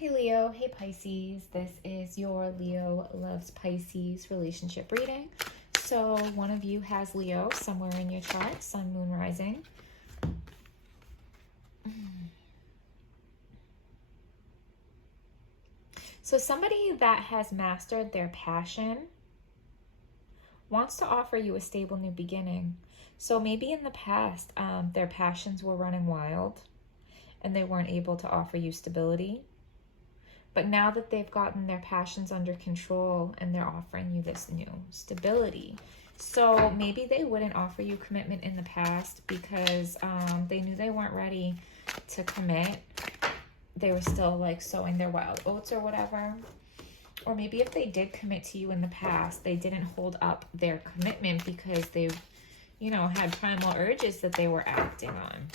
Hey Leo, hey Pisces. This is your Leo Loves Pisces relationship reading. So one of you has Leo somewhere in your chart, sun, moon, rising. So somebody that has mastered their passion wants to offer you a stable new beginning. So maybe in the past, their passions were running wild and they weren't able to offer you stability. But now that they've gotten their passions under control and they're offering you this new stability. So maybe they wouldn't offer you commitment in the past because they knew they weren't ready to commit. They were still like sowing their wild oats or whatever. Or maybe if they did commit to you in the past, they didn't hold up their commitment because they, had primal urges that they were acting on.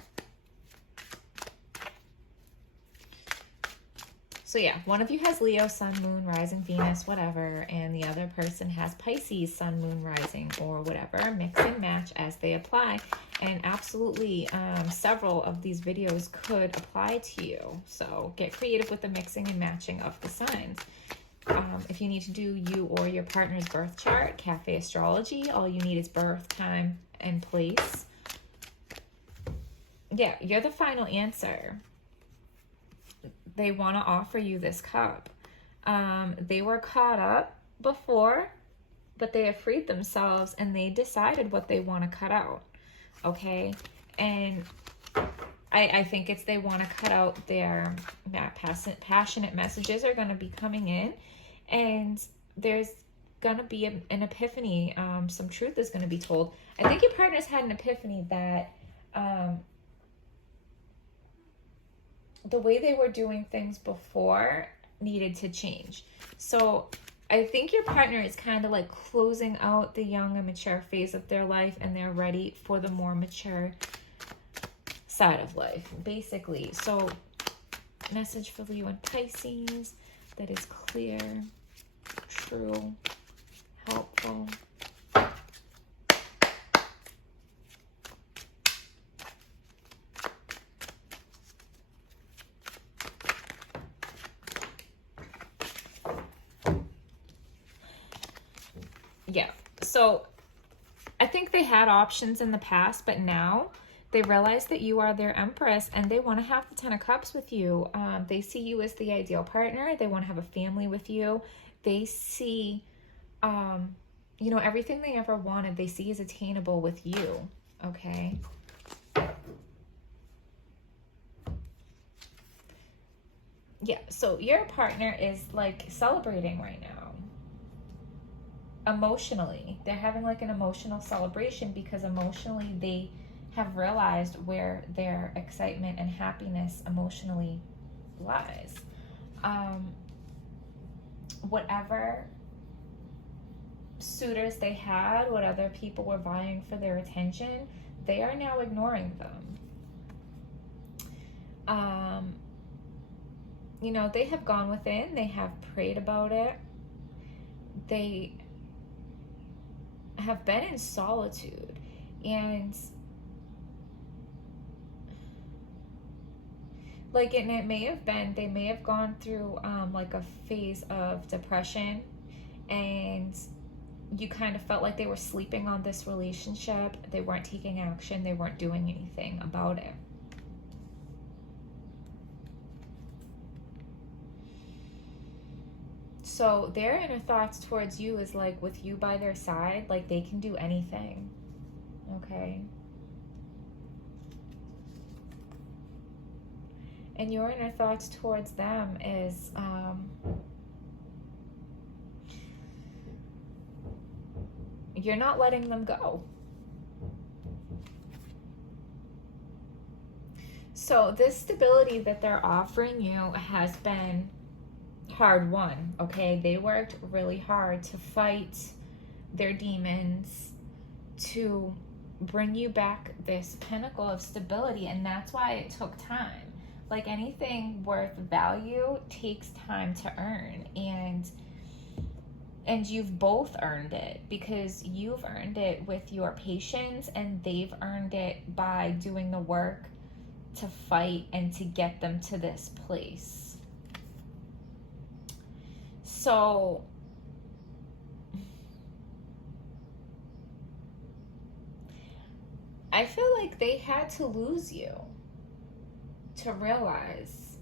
So yeah, one of you has Leo, sun, moon, rising, Venus, whatever, and the other person has Pisces, sun, moon, rising, or whatever. Mix and match as they apply. And absolutely, several of these videos could apply to you. So get creative with the mixing and matching of the signs. If you need to do you or your partner's birth chart, Cafe Astrology, all you need is birth, time, and place. Yeah, you're the final answer. They want to offer you this cup. They were caught up before, but they have freed themselves and they decided what they want to cut out. Okay? And I think it's they want to cut out their passionate messages are going to be coming in. And there's going to be an epiphany. Some truth is going to be told. I think your partner's had an epiphany that the way they were doing things before needed to change. So I think your partner is kind of like closing out the young and mature phase of their life and they're ready for the more mature side of life, basically. So message for Leo and Pisces that is clear, true, helpful. Yeah, so I think they had options in the past, but now they realize that you are their empress and they want to have the 10 of cups with you. They see you as the ideal partner. They want to have a family with you. They see, everything they ever wanted, they see as attainable with you, okay? Yeah, so your partner is like celebrating right now. Emotionally, they're having like an emotional celebration because emotionally they have realized where their excitement and happiness emotionally lies. Whatever suitors they had, what other people were vying for their attention, they are now ignoring them. They have gone within, they have prayed about it, they have been in solitude, and it may have been, they may have gone through like a phase of depression, and you kind of felt like they were sleeping on this relationship. They weren't taking action, they weren't doing anything about it. So their inner thoughts towards you is like, with you by their side, like they can do anything, okay? And your inner thoughts towards them is, you're not letting them go. So this stability that they're offering you has been hard won, okay? They worked really hard to fight their demons, to bring you back this pinnacle of stability, and that's why it took time. Like anything worth value takes time to earn, and you've both earned it because you've earned it with your patience and they've earned it by doing the work to fight and to get them to this place. So I feel like they had to lose you to realize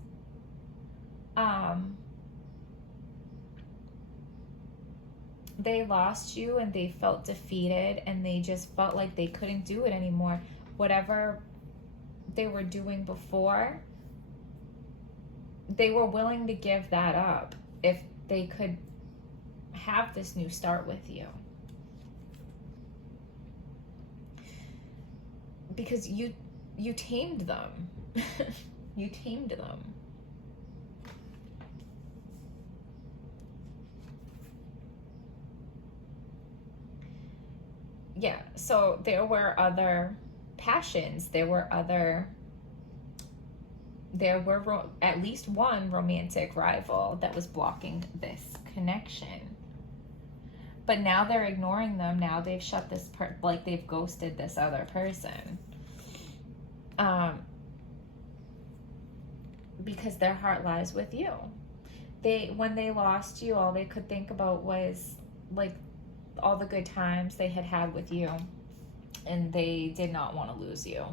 they lost you, and they felt defeated, and they just felt like they couldn't do it anymore. Whatever they were doing before, they were willing to give that up if they could have this new start with you. Because you tamed them. You tamed them. Yeah, so there were other passions. There were at least one romantic rival that was blocking this connection. But now they're ignoring them. Now they've shut this like they've ghosted this other person. Because their heart lies with you. When they lost you, all they could think about was like all the good times they had with you, and they did not want to lose you.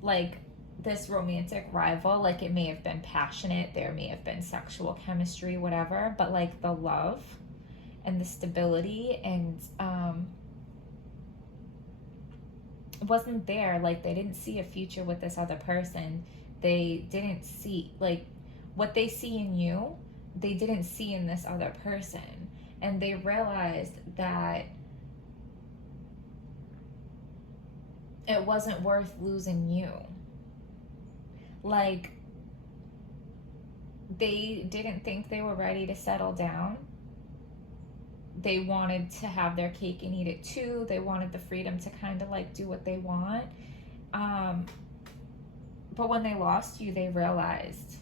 Like this romantic rival, like it may have been passionate, there may have been sexual chemistry, whatever, but like the love and the stability and wasn't there. Like they didn't see a future with this other person. They didn't see, like, what they see in you, they didn't see in this other person. And they realized that it wasn't worth losing you. Like, they didn't think they were ready to settle down. They wanted to have their cake and eat it too. They wanted the freedom to kind of like do what they want. But when they lost you, they realized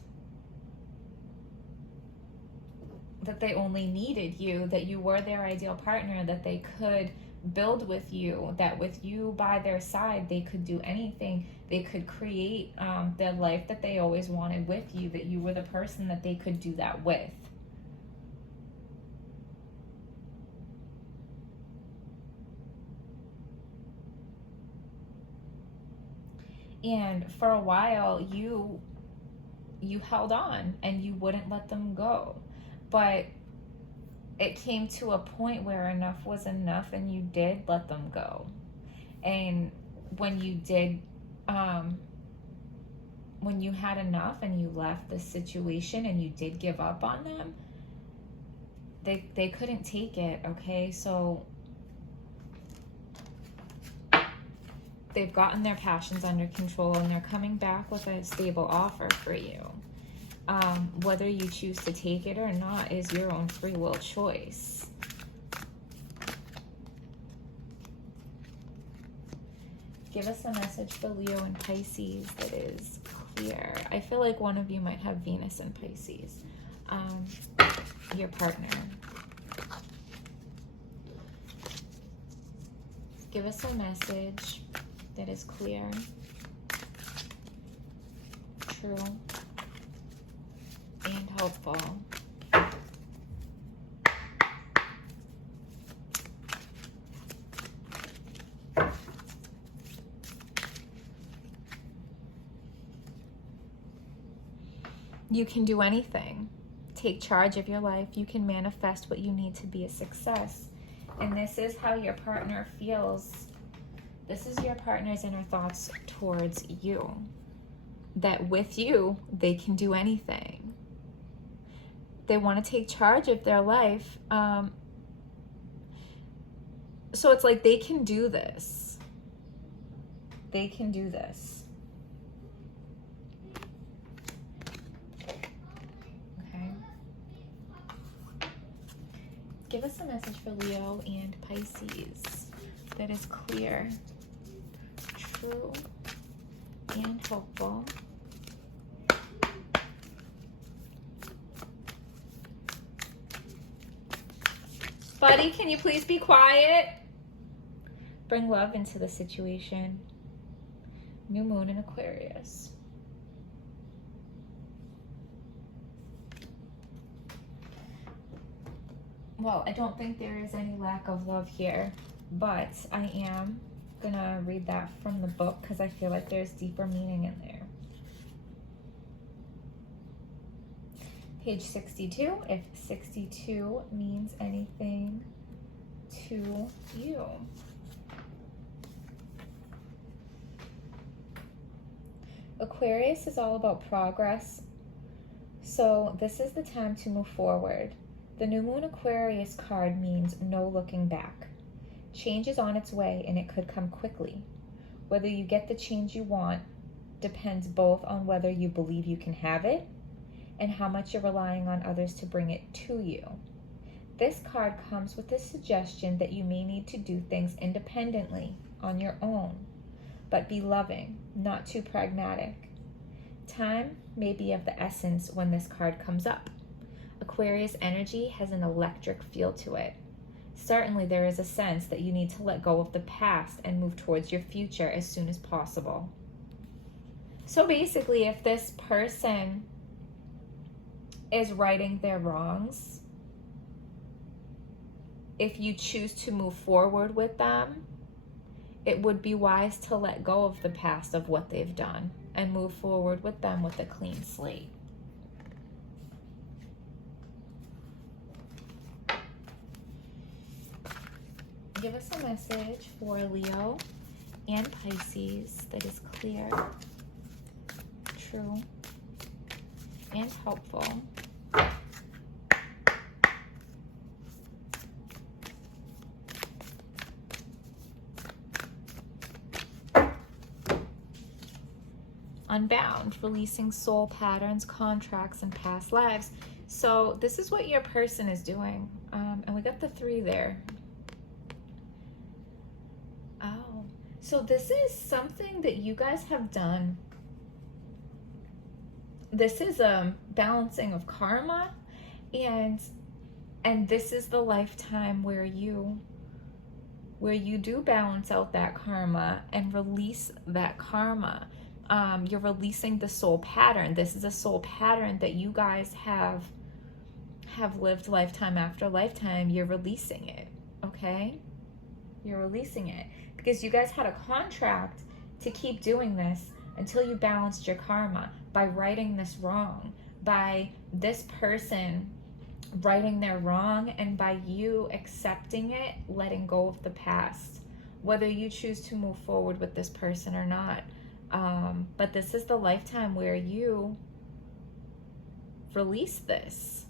that they only needed you, that you were their ideal partner, that they could build with you, that with you by their side, they could do anything. They could create the life that they always wanted with you, that you were the person that they could do that with. And for a while, you held on and you wouldn't let them go. But it came to a point where enough was enough, and you did let them go. And when you did, when you had enough and you left the situation and you did give up on them, they couldn't take it, okay? So they've gotten their passions under control, and they're coming back with a stable offer for you. Whether you choose to take it or not is your own free will choice. Give us a message for Leo and Pisces that is clear. I feel like one of you might have Venus and Pisces. Your partner. Give us a message that is clear, true, and helpful. You can do anything. Take charge of your life. You can manifest what you need to be a success. And this is how your partner feels. This is your partner's inner thoughts towards you. That with you, they can do anything. They want to take charge of their life. So it's like they can do this. They can do this. Okay. Give us a message for Leo and Pisces that is clear, true, and hopeful. Buddy, can you please be quiet? Bring love into the situation. New moon in Aquarius. Well, I don't think there is any lack of love here, but I am gonna read that from the book because I feel like there's deeper meaning in there. Page 62, if 62 means anything to you. Aquarius is all about progress, so this is the time to move forward. The New Moon Aquarius card means no looking back. Change is on its way and it could come quickly. Whether you get the change you want depends both on whether you believe you can have it and how much you're relying on others to bring it to you. This card comes with a suggestion that you may need to do things independently on your own, but be loving, not too pragmatic. Time may be of the essence when this card comes up. Aquarius energy has an electric feel to it. Certainly there is a sense that you need to let go of the past and move towards your future as soon as possible. So basically, if this person is righting their wrongs, if you choose to move forward with them, it would be wise to let go of the past of what they've done and move forward with them with a clean slate. Give us a message for Leo and Pisces that is clear, true, and helpful. Unbound, releasing soul patterns, contracts, and past lives. So this is what your person is doing. And we got the 3 there. Oh, so this is something that you guys have done. This is a balancing of karma, and this is the lifetime where you do balance out that karma and release that karma. You're releasing the soul pattern. This is a soul pattern that you guys have lived lifetime after lifetime. You're releasing it, okay? You're releasing it because you guys had a contract to keep doing this until you balanced your karma by righting this wrong, by this person righting their wrong, and by you accepting it, letting go of the past, whether you choose to move forward with this person or not. But this is the lifetime where you release this.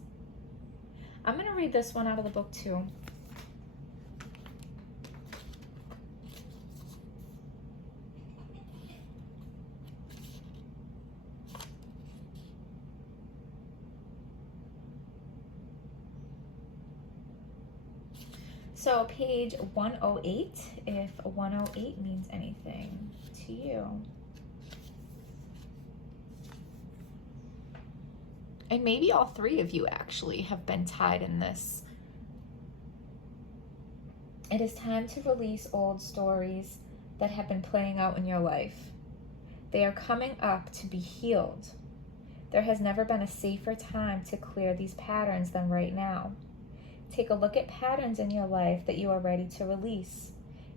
I'm going to read this one out of the book too. So page 108, if 108 means anything to you. And maybe all 3 of you actually have been tied in this. It is time to release old stories that have been playing out in your life. They are coming up to be healed. There has never been a safer time to clear these patterns than right now. Take a look at patterns in your life that you are ready to release.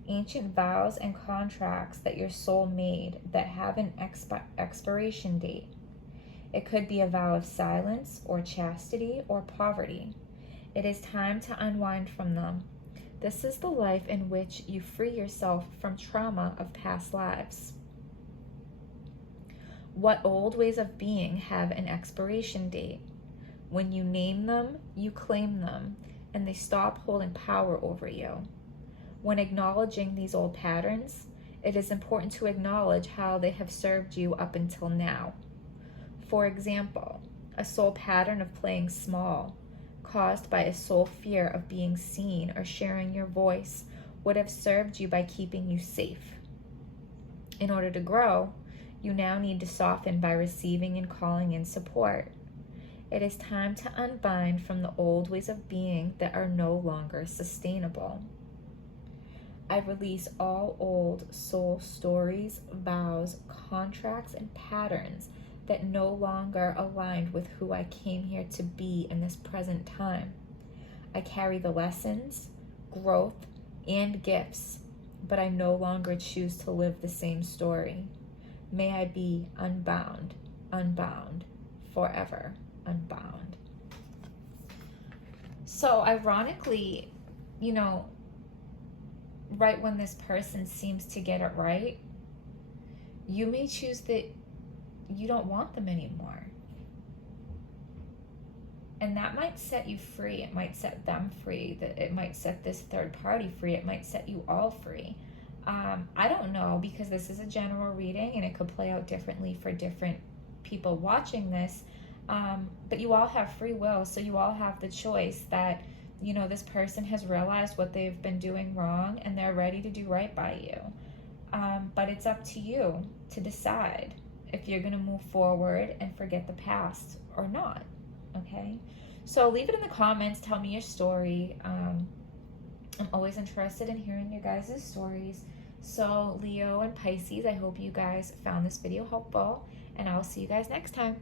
Ancient vows and contracts that your soul made that have an expiration date. It could be a vow of silence or chastity or poverty. It is time to unwind from them. This is the life in which you free yourself from trauma of past lives. What old ways of being have an expiration date? When you name them, you claim them, and they stop holding power over you. When acknowledging these old patterns, it is important to acknowledge how they have served you up until now. For example, a soul pattern of playing small, caused by a soul fear of being seen or sharing your voice, would have served you by keeping you safe. In order to grow, you now need to soften by receiving and calling in support. It is time to unbind from the old ways of being that are no longer sustainable. I release all old soul stories, vows, contracts, and patterns that no longer aligned with who I came here to be in this present time. I carry the lessons, growth, and gifts, but I no longer choose to live the same story. May I be unbound, unbound, forever unbound. So ironically, you know, right when this person seems to get it right, you may choose that you don't want them anymore. And that might set you free. It might set them free. It might set this third party free. It might set you all free. I don't know, because this is a general reading and it could play out differently for different people watching this. But you all have free will, so you all have the choice that, you know, this person has realized what they've been doing wrong and they're ready to do right by you. But it's up to you to decide if you're going to move forward and forget the past or not. Okay, so leave it in the comments. Tell me your story. I'm always interested in hearing your guys' stories. So Leo and Pisces, I hope you guys found this video helpful, and I'll see you guys next time.